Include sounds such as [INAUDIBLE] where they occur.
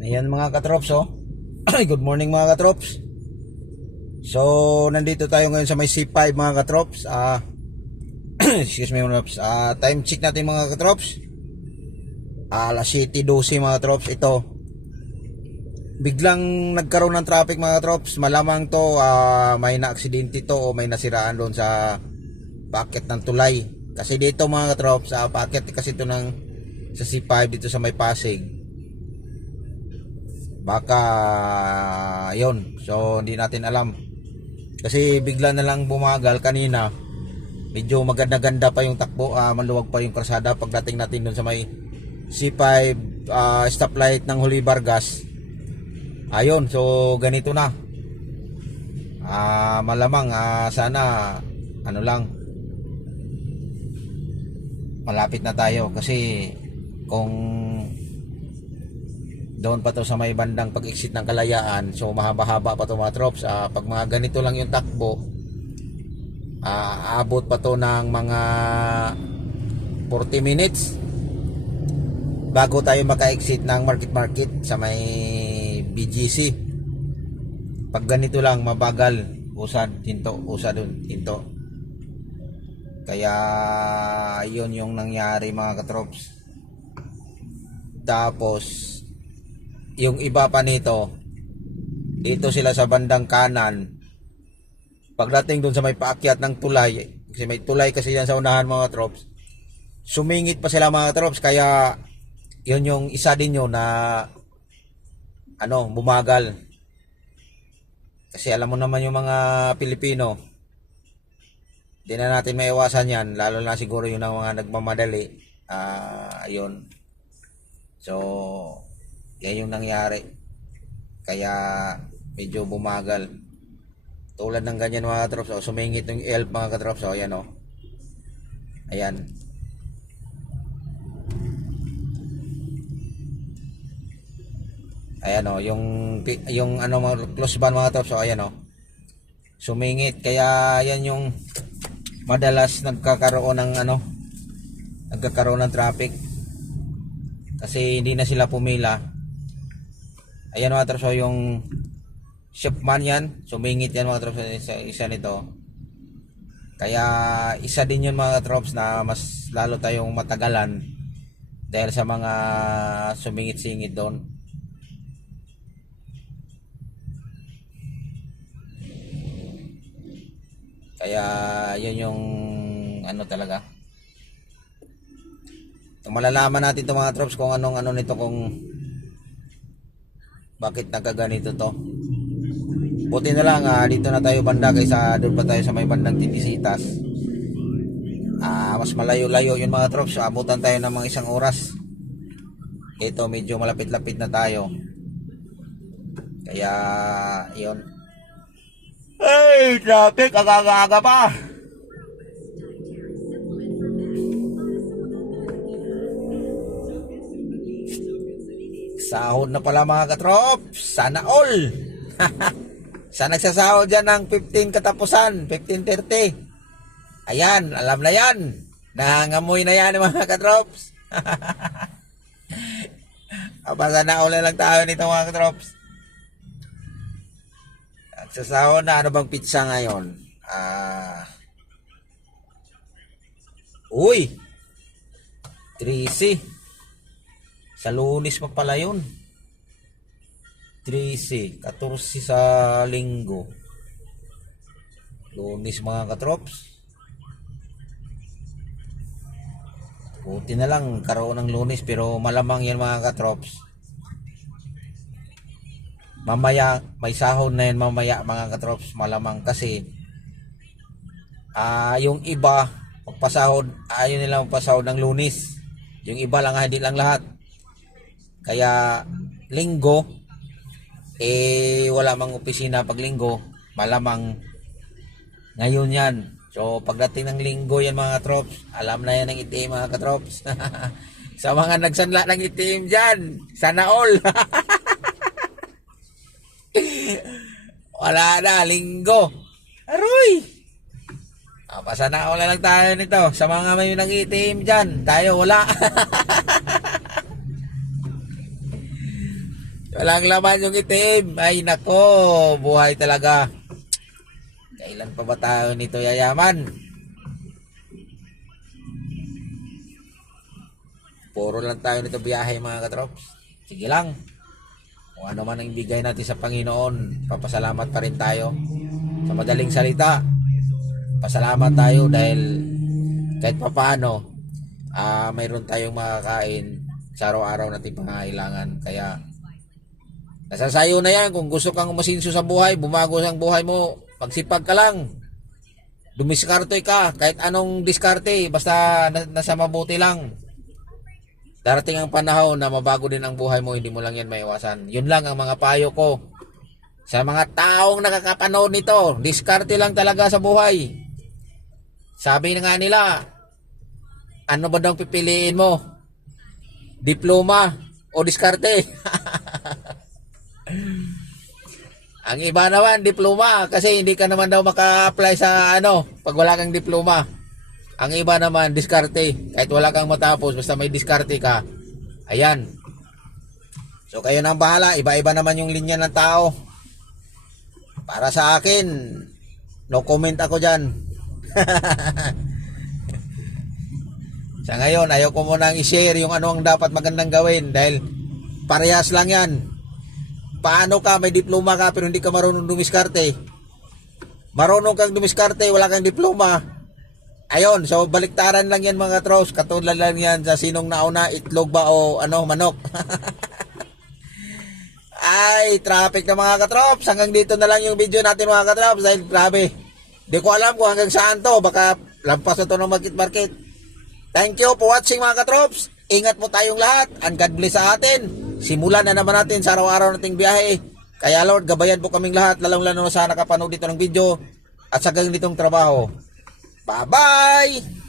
Ayan mga katrops oh. [CLEARS THROAT] Good morning mga katrops. So, nandito tayo ngayon sa may C5 mga katrops. Ah, [CLEARS THROAT] excuse me mga katrops. Ah, time check natin mga katrops. Ah, alas 7.12 mga katrops. Ito. Biglang nagkaroon ng traffic mga katrops. Malamang to ah, may na-aksidente to o may nasiraan doon sa packet ng tulay. Kasi dito mga katrops, sa packet kasi ito ng sa C5 dito sa may Pasig baka yon so hindi natin alam. Kasi bigla na lang bumagal kanina. Medyo maganda-ganda pa yung takbo ah, maluwag pa yung kalsada pagdating natin dun sa may C5 ah, stoplight ng Huli Vargas. Ayun so ganito na. Ah, malamang ah, sana ano lang. Malapit na tayo kasi kung doon pa to sa may bandang pag-exit ng kalayaan. So mahaba-haba pa to mga troops. Ah, pag mga ganito lang yung takbo ah, aabot pa to ng mga 40 minutes bago tayo maka-exit ng market market sa may BGC pag ganito lang mabagal. Usad hinto usad dun hinto kaya yun yung nangyari mga katrops tapos yung iba pa nito dito sila sa bandang kanan. Pagdating dun sa may paakyat ng tulay kasi may tulay kasi yan sa unahan mga troops sumingit pa sila mga troops. Kaya yun yung isa din yun na ano bumagal. Kasi alam mo naman yung mga Pilipino di na natin maiwasan yan lalo na siguro yung mga nagmamadali. Ah ayun. So yan yung nangyari. Kaya medyo bumagal. Tulad ng ganyan mga katrops. Oh, sumingit yung elf mga katrops. Oh, ayan oh. Ayan. Ayan oh, yung yung ano mga close band mga katrops. Oh, ayan oh. Sumingit kaya yan yung madalas nagkakaroon ng ano nagkakaroon ng traffic kasi hindi na sila pumila Ayan mga trops, so yung shipman yan. Sumingit yan mga trops isa, isa nito. Kaya isa din yun mga trops na mas lalo tayong matagalan dahil sa mga sumingit-singit doon. Kaya yun yung ano talaga. So, malalaman natin itong mga trops kung anong ano nito kung bakit nagkaganito to? Buti na lang ah, dito na tayo banda kaysa doon pa tayo sa may bandang tindisitas. Ah, mas malayo-layo yung mga troops. Abutan tayo ng mga isang oras. Ito medyo malapit-lapit na tayo. Kaya yun. Ay traffic aga-aga pa Sahod na pala mga katrops. Sana all. [LAUGHS] sa nagsasahod dyan ng 15 katapusan, 15.30. Ayan, alam na yan. Nangangamoy na yan [LAUGHS] mga katrops. [LAUGHS] Aba, sana all lang tayo nito mga katrops. Nagsasahod na, ano bang pizza ngayon? Ah... uy! 13. Sa lunis pa pala yun. 13, 14 sa linggo. Lunis mga katrops. Buti na lang karoon ng lunis pero malamang yan mga katrops. Mamaya may sahod na yan mamaya mga katrops malamang kasi ah yung iba pagpasahod ayaw nila magpasahod ng lunis. Yung iba lang hindi lang lahat. Kaya linggo eh wala mang opisina pag linggo, malamang ngayon yan. So pagdating ng linggo yan mga trops, alam na yan ng itim mga katrops. [LAUGHS] Sa mga nagsanla ng itim dyan, sana all. [LAUGHS] wala na, linggo. Aroy! Ah, all na lang tayo nito. Sa mga may nang itim dyan, tayo wala. [LAUGHS] Walang laman yung itim. Ay nako, buhay talaga. Kailan pa ba tayo nito yayaman? Puro lang tayo nito biyahe mga katrops. Sige lang. Kung ano man ang ibigay natin sa Panginoon, papasalamat pa rin tayo. Sa madaling salita, pasalamat tayo dahil kahit papaano, ah mayroon tayong makakain sa araw-araw nating pangangailangan. Kaya, nasasayo na yan. Kung gusto kang umasinso sa buhay, bumago ang buhay mo, pagsipag ka lang. Dumiskarte ka, kahit anong diskarte, basta na- nasa mabuti lang. Darating ang panahon na mabago din ang buhay mo, hindi mo lang yan maiwasan. Yun lang ang mga payo ko. Sa mga taong nakakapanood nito, diskarte lang talaga sa buhay. Sabi na nga nila, ano ba daw pipiliin mo? Diploma o diskarte? [LAUGHS] ang iba naman, diploma. Kasi hindi ka naman daw maka-apply sa ano, pag wala kang diploma. Ang iba naman, diskarte. Kahit wala kang matapos, basta may diskarte ka. Ayan. So kayo nang bahala, iba-iba naman yung linya ng tao. Para sa akin, no comment ako dyan. [LAUGHS] sa ngayon, ayaw ko munang i-share yung ano ang dapat magandang gawin dahil parehas lang yan. Paano ka, may diploma ka pero hindi ka marunong dumiskarte. Marunong kang dumiskarte, wala kang diploma. Ayun, so baliktaran lang yan mga trolls. Katulad lang yan sa sinong nauna, itlog ba o ano, manok. [LAUGHS] Ay, traffic na mga katrops. Hanggang dito na lang yung video natin mga katrops dahil grabe. Di ko alam kung hanggang saan to. Baka lampas na to ng market market. Thank you for watching mga katrops. Ingat mo tayong lahat and God bless sa atin. Simulan na naman natin sa araw-araw nating biyahe. Kaya Lord, gabayan po kaming lahat, lalong lalo na sa nakapanood dito ng video at sa ganitong trabaho. Bye-bye!